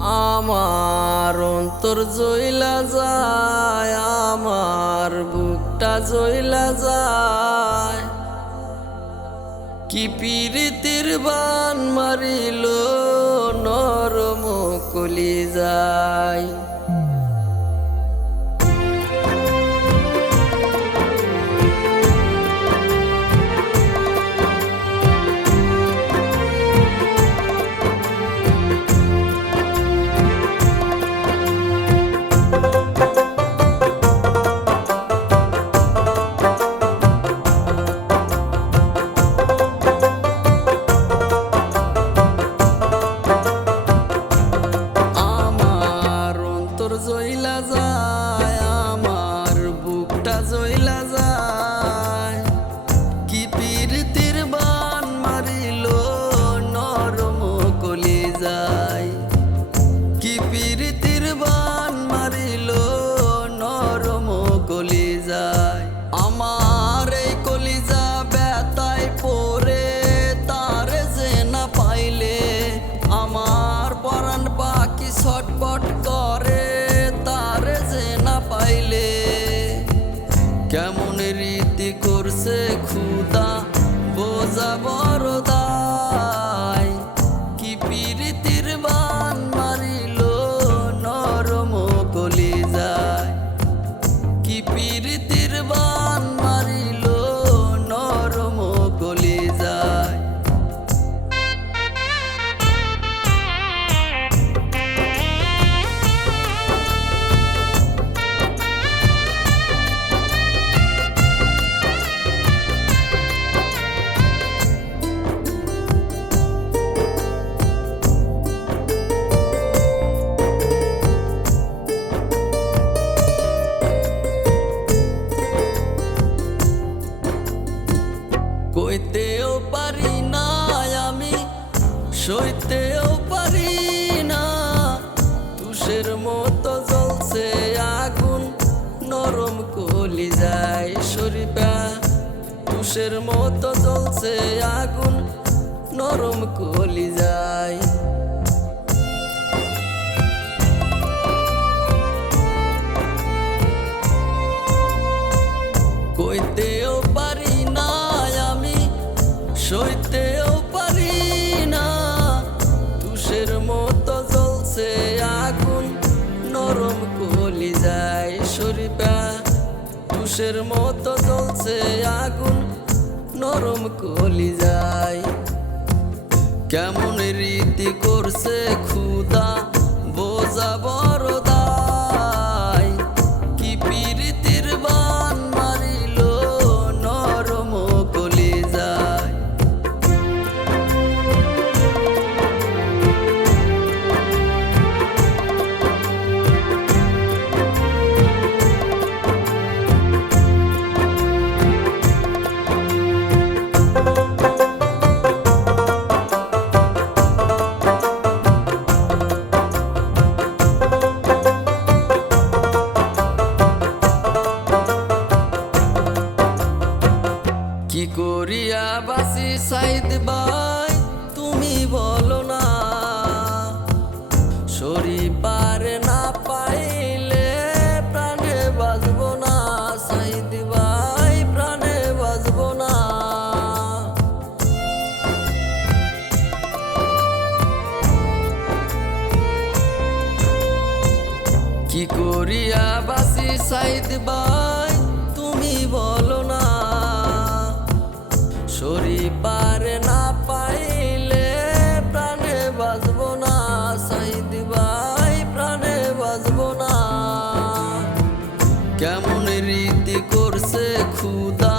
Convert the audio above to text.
আমার অন্তর জ্বইলা যায়, আমার বুকটা জ্বইলা যায়। কি পীড়িতির বান মারিল নরম কলিজায়। জ্বইলা যায়, আমার বুকটা জ্বইলা যায়। কি পীড়িতির বান মারিল নরম কলিজায়। কি পীড়িতির বান মারিল নরম কলিজায়। আমার এই কলিজা ব্যথায় পড়ে তারে যে না পাইলে আমার পরাণ পাখি ছটপট করে পাইলে। কেমন রীতি করছে খুদা বোঝা বড় দায়। কি পীড়িতির বান মারিল নরম কলিজায়। কি পীড়িতির বান মারিল নরম কলিজায়। কইতেও পারি না আমি, সইতেও পারি না। তুষের মতো জ্বলছে আগুন নরম কলিজায় শরীফা। তুষের মতো জ্বলছে আগুন নরম কলিজায়। কইতেও পারি না আমি, সইতেও পারি না। তুষের মতো জ্বলছে আগুন নরম কলিজায় শরীফা। তুষের মতো জ্বলছে আগুন নরম কলিজায়। কেমন রীতি করছে খুদা বোঝা বড় দায়। কি পীড়িতির বান মারিল নরম কলিজায়। কি করিয়া বাসি সাইদ ভাই তুমি বলো না। শরীফার না পাইলে প্রাণে বাঁচব না সাইদ ভাই, প্রাণে বাঁচব না। কি করিয়া বাসি সাইদ ভাই তুমি বলো না। শরীফার না পাইলে প্রাণে বাঁচব না সাইদ ভাই, প্রাণে বাঁচব না। কেমন রীতি করছে খুদা